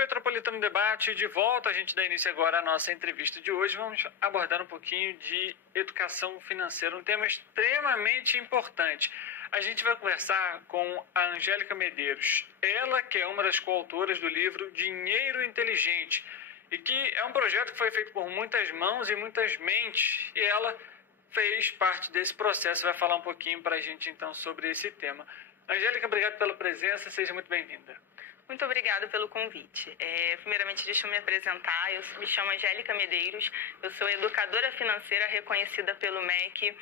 Petropolitano Debate, de volta. A gente dá início agora à nossa entrevista de hoje. Vamos abordar um pouquinho de educação financeira, um tema extremamente importante. A gente vai conversar com a Angélica Medeiros, ela que é uma das coautoras do livro Dinheiro Inteligente, e que é um projeto que foi feito por muitas mãos e muitas mentes, e ela fez parte desse processo. Vai falar um pouquinho para a gente então sobre esse tema. Angélica, obrigado pela presença, seja muito bem-vinda. Muito obrigada pelo convite. Primeiramente, deixa eu me apresentar. Eu me chamo Angélica Medeiros, eu sou educadora financeira reconhecida pelo MEC.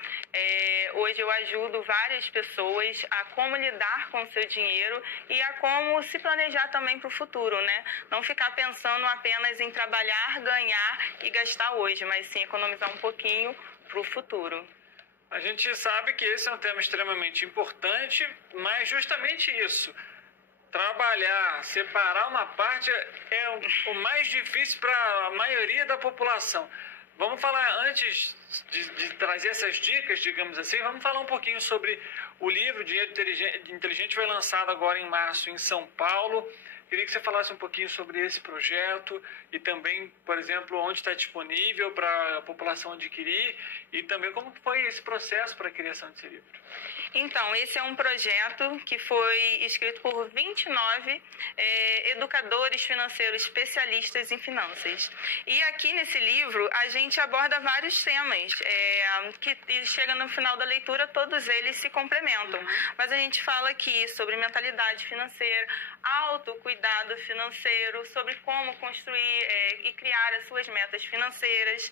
Hoje eu ajudo várias pessoas a como lidar com o seu dinheiro e a como se planejar também para o futuro, né? Não ficar pensando apenas em trabalhar, ganhar e gastar hoje, mas sim economizar um pouquinho para o futuro. A gente sabe que esse é um tema extremamente importante, mas justamente isso, trabalhar, separar uma parte é o mais difícil para a maioria da população. Vamos falar, antes de trazer essas dicas, digamos assim, vamos falar um pouquinho sobre o livro Dinheiro Inteligente, foi lançado agora em março em São Paulo. Queria que você falasse um pouquinho sobre esse projeto e também, por exemplo, onde está disponível para a população adquirir e também como foi esse processo para a criação desse livro. Então, esse é um projeto que foi escrito por 29 educadores financeiros especialistas em finanças. E aqui nesse livro a gente aborda vários temas que chega no final da leitura, todos eles se complementam. Mas a gente fala aqui sobre mentalidade financeira, autocuidado financeiro, sobre como construir e criar as suas metas financeiras.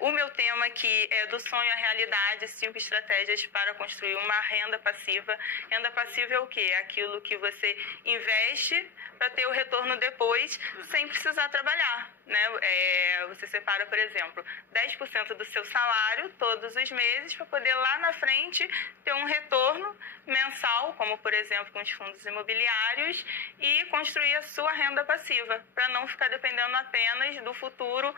O meu tema aqui é do sonho à realidade, 5 estratégias para construir uma renda passiva. Renda passiva é o quê? É aquilo que você investe para ter o retorno depois, sem precisar trabalhar, né? Você separa, por exemplo, 10% do seu salário todos os meses para poder lá na frente ter um retorno mensal, como por exemplo com os fundos imobiliários, e construir a sua renda passiva, para não ficar dependendo apenas do futuro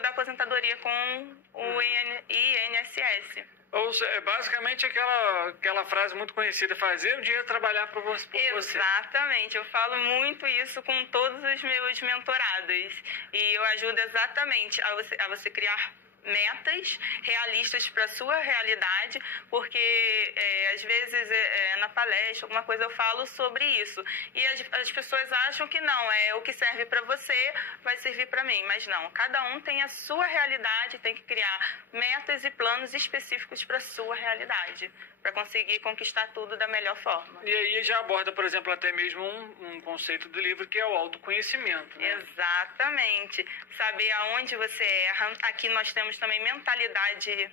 da aposentadoria com o INSS. Ou seja, basicamente aquela frase muito conhecida, fazer o dinheiro trabalhar por você. Exatamente, eu falo muito isso com todos os meus mentorados. E eu ajudo exatamente a você criar metas realistas para a sua realidade, porque às vezes na palestra, alguma coisa eu falo sobre isso, e as pessoas acham que não, o que serve para você vai servir para mim, mas não, cada um tem a sua realidade, tem que criar metas e planos específicos para a sua realidade, para conseguir conquistar tudo da melhor forma. E aí já aborda, por exemplo, até mesmo um conceito do livro que é o autoconhecimento, né? Exatamente, saber aonde você erra. Aqui nós temos também mentalidade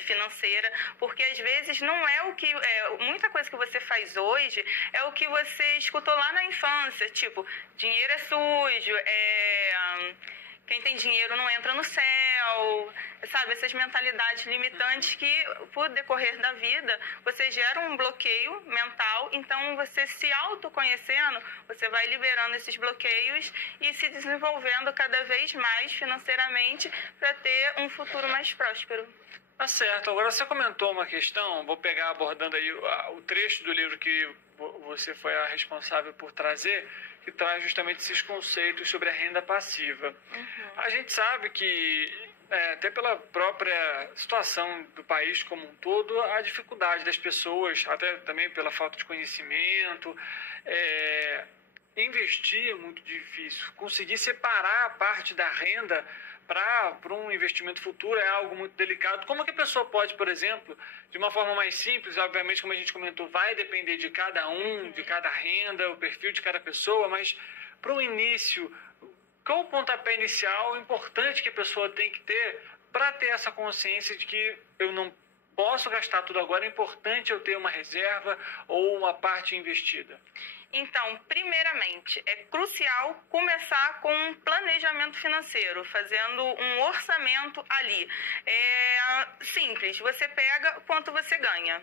financeira, porque às vezes não é o que muita coisa que você faz hoje é o que você escutou lá na infância, tipo, dinheiro é sujo, quem tem dinheiro não entra no céu, sabe? Essas mentalidades limitantes que, por decorrer da vida, você gera um bloqueio mental. Então, você se autoconhecendo, você vai liberando esses bloqueios e se desenvolvendo cada vez mais financeiramente para ter um futuro mais próspero. Tá certo. Agora, você comentou uma questão, vou pegar abordando aí o trecho do livro que você foi a responsável por trazer, que traz justamente esses conceitos sobre a renda passiva. A gente sabe que, até pela própria situação do país como um todo, a dificuldade das pessoas, até também pela falta de conhecimento, investir é muito difícil. Conseguir separar a parte da renda para um investimento futuro é algo muito delicado. Como que a pessoa pode, por exemplo, de uma forma mais simples, obviamente, como a gente comentou, vai depender de cada um, de cada renda, o perfil de cada pessoa, mas para o início, qual o pontapé inicial importante que a pessoa tem que ter para ter essa consciência de que eu não posso gastar tudo agora, é importante eu ter uma reserva ou uma parte investida? Então, primeiramente, é crucial começar com um planejamento financeiro, fazendo um orçamento ali. É simples, você pega quanto você ganha.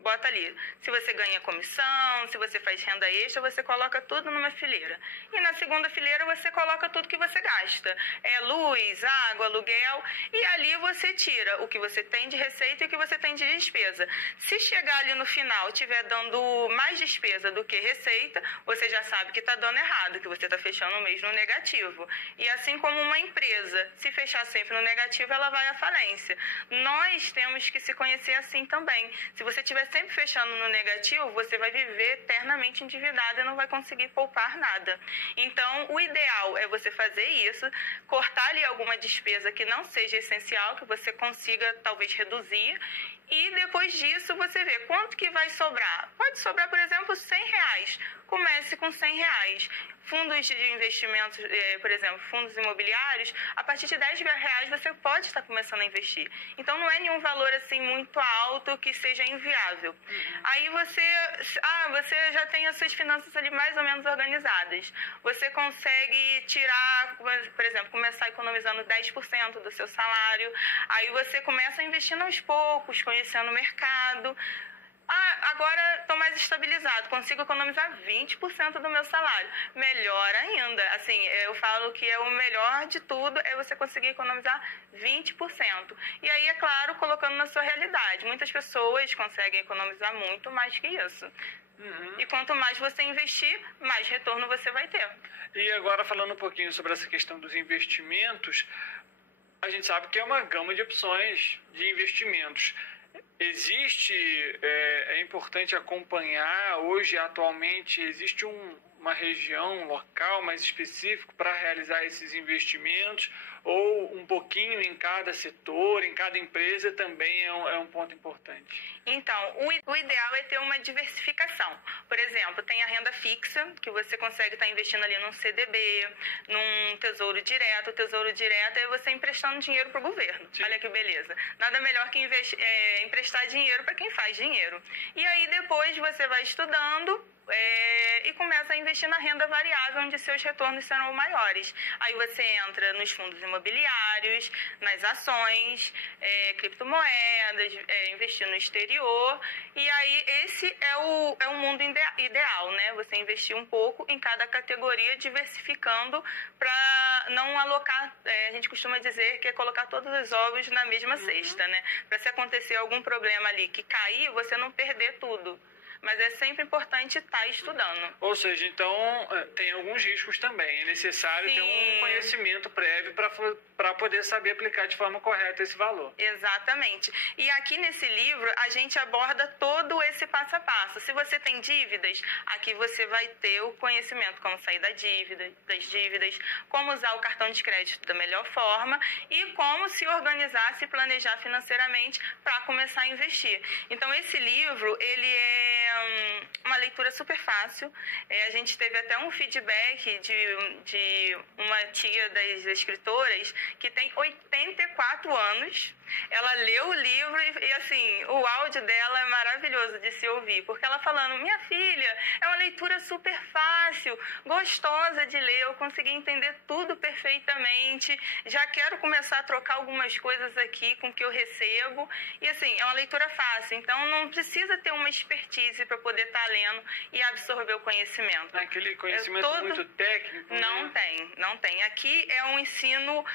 bota ali. Se você ganha comissão, se você faz renda extra, você coloca tudo numa fileira. E na segunda fileira você coloca tudo que você gasta. Luz, água, aluguel. E ali você tira o que você tem de receita e o que você tem de despesa. Se chegar ali no final estiver dando mais despesa do que receita, você já sabe que está dando errado, que você está fechando o mês no negativo. E assim como uma empresa, se fechar sempre no negativo, ela vai à falência. Nós temos que se conhecer assim também. Se você estiver sempre fechando no negativo, você vai viver eternamente endividado e não vai conseguir poupar nada. Então, o ideal é você fazer isso, cortar ali alguma despesa que não seja essencial, que você consiga talvez reduzir, e depois disso você vê quanto que vai sobrar. Pode sobrar, por exemplo, R$100. Comece com R$100. Fundos de investimentos, por exemplo, fundos imobiliários, a partir de R$10 você pode estar começando a investir. Então, não é nenhum valor assim muito alto que seja inviável. Aí você já tem as suas finanças ali mais ou menos organizadas. Você consegue tirar, por exemplo, começar economizando 10% do seu salário. Aí você começa investindo aos poucos, conhecendo o mercado. Agora estou mais estabilizado, consigo economizar 20% do meu salário. Melhor ainda, assim, eu falo que o melhor de tudo é você conseguir economizar 20%. E aí, é claro, colocando na sua realidade. Muitas pessoas conseguem economizar muito mais que isso. E quanto mais você investir, mais retorno você vai ter. E agora, falando um pouquinho sobre essa questão dos investimentos, a gente sabe que é uma gama de opções de investimentos. É importante acompanhar, hoje, atualmente, existe uma região, local mais específico para realizar esses investimentos, ou um pouquinho em cada setor, em cada empresa também é um ponto importante? Então, o ideal é ter uma diversificação. Por exemplo, tem a renda fixa, que você consegue estar investindo ali num CDB, num tesouro direto. O tesouro direto é você emprestando dinheiro para o governo. Sim. Olha que beleza. Nada melhor que emprestar dinheiro para quem faz dinheiro. E aí depois você vai estudando e começa a investir na renda variável, onde seus retornos serão maiores. Aí você entra nos fundos imobiliários, nas ações, criptomoedas, investir no exterior. E aí esse é o mundo ideal, né? Você investir um pouco em cada categoria, diversificando para não alocar, a gente costuma dizer que é colocar todos os ovos na mesma cesta, né? Para se acontecer algum problema ali que cair, você não perder tudo. Mas é sempre importante estar estudando. Ou seja, então, tem alguns riscos também. É necessário ter um conhecimento prévio para poder saber aplicar de forma correta esse valor. Exatamente. E aqui nesse livro, a gente aborda todo esse passo a passo. Se você tem dívidas, aqui você vai ter o conhecimento como sair das dívidas, como usar o cartão de crédito da melhor forma e como se organizar, se planejar financeiramente para começar a investir. Então, esse livro, ele é uma leitura super fácil. A gente teve até um feedback de uma tia das escritoras que tem 84 anos. Ela leu o livro e assim, o áudio dela é maravilhoso de se ouvir, porque ela falando, minha filha, é uma leitura super fácil, gostosa de ler, eu consegui entender tudo perfeitamente, já quero começar a trocar algumas coisas aqui com o que eu recebo, e assim, é uma leitura fácil, então não precisa ter uma expertise para poder estar lendo e absorver o conhecimento. Aquele conhecimento muito técnico? Não tem. Aqui é um ensino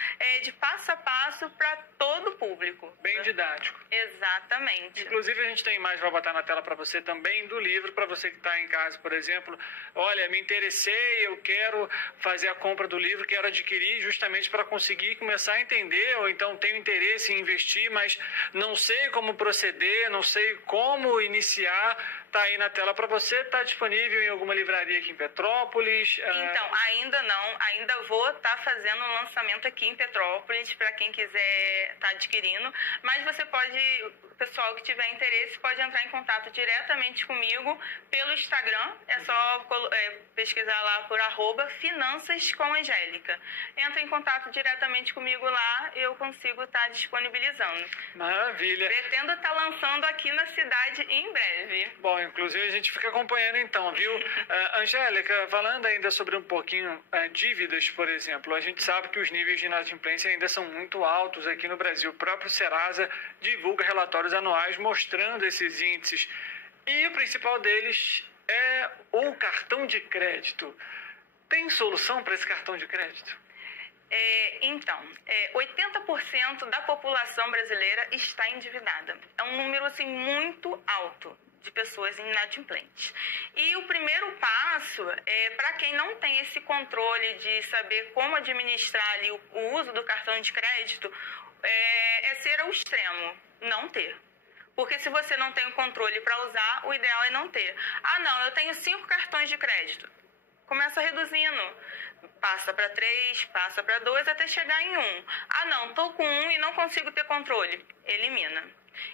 de passo a passo para todo o público. Bem didático. Exatamente. Inclusive, a gente tem imagem para botar na tela para você também do livro, para você que está em casa, por exemplo. Olha, me interessei, eu quero fazer a compra do livro, quero adquirir justamente para conseguir começar a entender, ou então tenho interesse em investir, mas não sei como proceder, não sei como iniciar. Está aí na tela para você, está disponível em alguma livraria aqui em Petrópolis? Então, ainda não, ainda vou estar fazendo um lançamento aqui em Petrópolis para quem quiser estar adquirindo, mas você pode, o pessoal que tiver interesse pode entrar em contato diretamente comigo pelo Instagram, é só pesquisar lá por @finançascomangélica. Entra em contato diretamente comigo lá e eu consigo estar disponibilizando. Maravilha. Pretendo estar lançando aqui na cidade em breve. Bom, inclusive a gente fica acompanhando então, viu? Angélica, falando ainda sobre um pouquinho dívidas, por exemplo, a gente sabe que os níveis de inadimplência ainda são muito altos aqui no Brasil. O próprio Serasa divulga relatórios anuais mostrando esses índices. E o principal deles é o cartão de crédito. Tem solução para esse cartão de crédito? Então, 80% da população brasileira está endividada. É um número assim, muito alto de pessoas inadimplentes. E o primeiro passo, para quem não tem esse controle de saber como administrar ali o uso do cartão de crédito, é ser ao extremo, não ter. Porque se você não tem o controle para usar, o ideal é não ter. Ah, não, eu tenho 5 cartões de crédito. Começa reduzindo. Passa para 3, passa para 2, até chegar em 1. Ah, não, estou com 1 e não consigo ter controle. Elimina.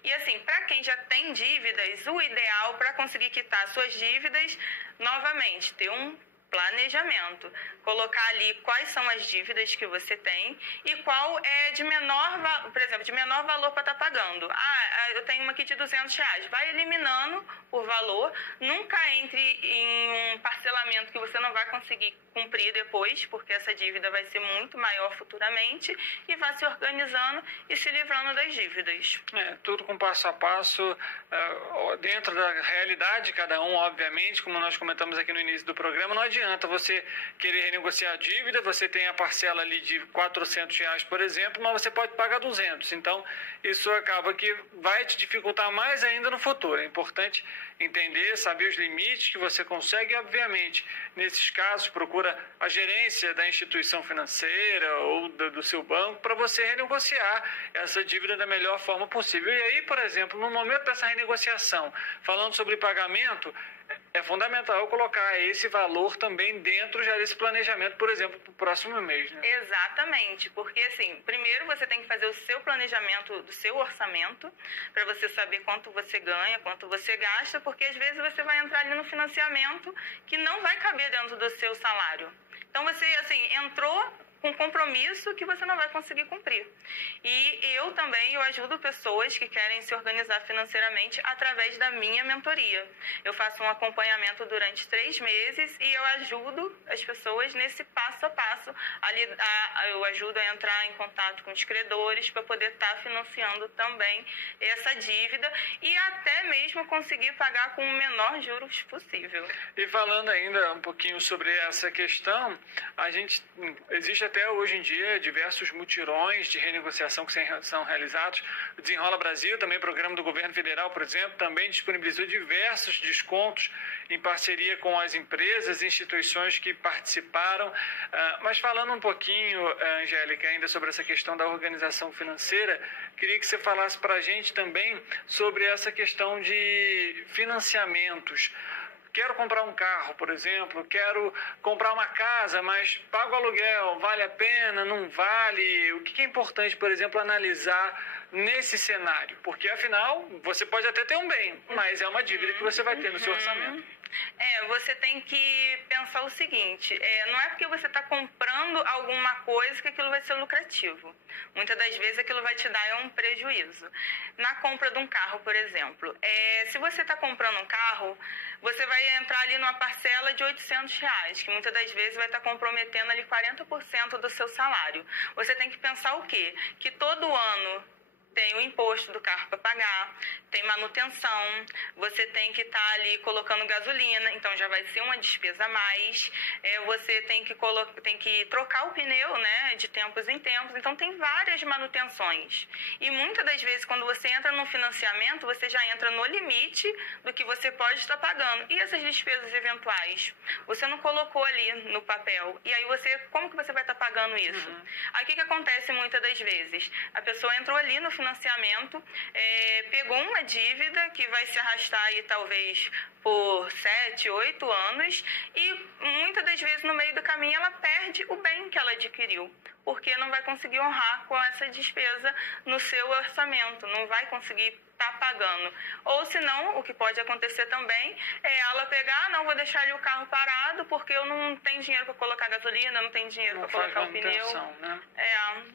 E assim, para quem já tem dívidas, o ideal para conseguir quitar suas dívidas, novamente, ter um planejamento. Colocar ali quais são as dívidas que você tem e qual é de menor, por exemplo, de menor valor para estar pagando. Ah, eu tenho uma aqui de R$200. Vai eliminando por valor. Nunca entre em um parcelamento que você não vai conseguir cumprir depois, porque essa dívida vai ser muito maior futuramente, e vai se organizando e se livrando das dívidas. Tudo com passo a passo, dentro da realidade de cada um, obviamente, como nós comentamos aqui no início do programa. Não adianta você querer renegociar a dívida, você tem a parcela ali de R$400, por exemplo, mas você pode pagar 200. Então, isso acaba que vai te dificultar mais ainda no futuro. É importante entender, saber os limites que você consegue e, obviamente, nesses casos, procura a gerência da instituição financeira ou do seu banco para você renegociar essa dívida da melhor forma possível. E aí, por exemplo, no momento dessa renegociação, falando sobre pagamento, é fundamental colocar esse valor também dentro já desse planejamento, por exemplo, para o próximo mês, né? Exatamente, porque assim, primeiro você tem que fazer o seu planejamento do seu orçamento, para você saber quanto você ganha, quanto você gasta, porque às vezes você vai entrar ali no financiamento que não vai caber dentro do seu salário. Então você, assim, entrou com compromisso que você não vai conseguir cumprir. E eu também, ajudo pessoas que querem se organizar financeiramente através da minha mentoria. Eu faço um acompanhamento durante 3 meses e eu ajudo as pessoas nesse passo a passo. Eu ajudo a entrar em contato com os credores para poder estar financiando também essa dívida e até mesmo conseguir pagar com o menor juros possível. E falando ainda um pouquinho sobre essa questão, existe até hoje em dia diversos mutirões de renegociação que são realizados. O Desenrola Brasil, também programa do governo federal, por exemplo, também disponibilizou diversos descontos em parceria com as empresas e instituições que participaram. Mas falando um pouquinho, Angélica, ainda sobre essa questão da organização financeira, queria que você falasse para a gente também sobre essa questão de financiamentos. Quero comprar um carro, por exemplo, quero comprar uma casa, mas pago aluguel, vale a pena, não vale? O que é importante, por exemplo, analisar nesse cenário? Porque, afinal, você pode até ter um bem, mas é uma dívida que você vai ter no seu orçamento. Você tem que pensar o seguinte, não é porque você está comprando alguma coisa que aquilo vai ser lucrativo. Muitas das vezes aquilo vai te dar um prejuízo. Na compra de um carro, por exemplo, se você está comprando um carro, você vai entrar ali numa parcela de R$800, que muitas das vezes vai estar comprometendo ali 40% do seu salário. Você tem que pensar o quê? Que todo ano tem o imposto do carro para pagar, tem manutenção, você tem que estar ali colocando gasolina, então já vai ser uma despesa a mais. Você tem que trocar o pneu, né, de tempos em tempos, então tem várias manutenções. E muitas das vezes, quando você entra no financiamento, você já entra no limite do que você pode estar pagando. E essas despesas eventuais? Você não colocou ali no papel. E aí como que você vai estar pagando isso? Aí o que acontece muitas das vezes? A pessoa entrou ali no financiamento, pegou uma dívida que vai se arrastar aí talvez por 7, 8 anos e muitas das vezes no meio do caminho ela perde o bem que ela adquiriu, porque não vai conseguir honrar com essa despesa no seu orçamento, não vai conseguir estar pagando. Ou senão, o que pode acontecer também é ela pegar, não vou deixar ali o carro parado porque eu não tenho dinheiro para colocar gasolina, não tenho dinheiro para colocar o pneu. Né?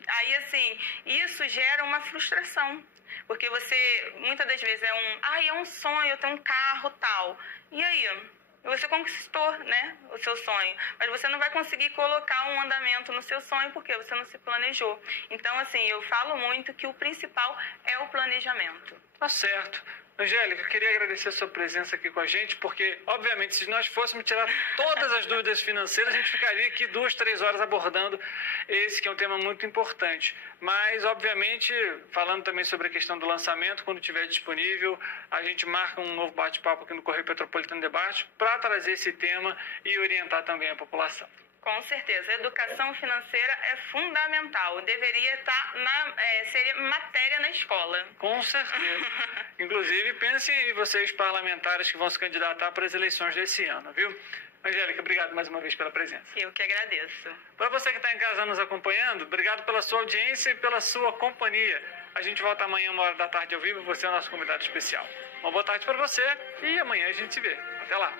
Aí assim, isso gera uma frustração. Porque você, muitas das vezes, é um sonho, eu tenho um carro tal. E aí? Você conquistou, né, o seu sonho, mas você não vai conseguir colocar um andamento no seu sonho porque você não se planejou. Então, assim, eu falo muito que o principal é o planejamento. Tá certo. Angélica, eu queria agradecer a sua presença aqui com a gente, porque, obviamente, se nós fôssemos tirar todas as dúvidas financeiras, a gente ficaria aqui 2, 3 horas abordando esse que é um tema muito importante. Mas, obviamente, falando também sobre a questão do lançamento, quando estiver disponível, a gente marca um novo bate-papo aqui no Correio Petropolitano Debate para trazer esse tema e orientar também a população. Com certeza, a educação financeira é fundamental, deveria estar seria matéria na escola. Com certeza. Inclusive, pensem em vocês parlamentares que vão se candidatar para as eleições desse ano, viu? Angélica, obrigado mais uma vez pela presença. Eu que agradeço. Para você que está em casa nos acompanhando, obrigado pela sua audiência e pela sua companhia. A gente volta amanhã, 13h ao vivo, você é o nosso convidado especial. Uma boa tarde para você e amanhã a gente se vê. Até lá.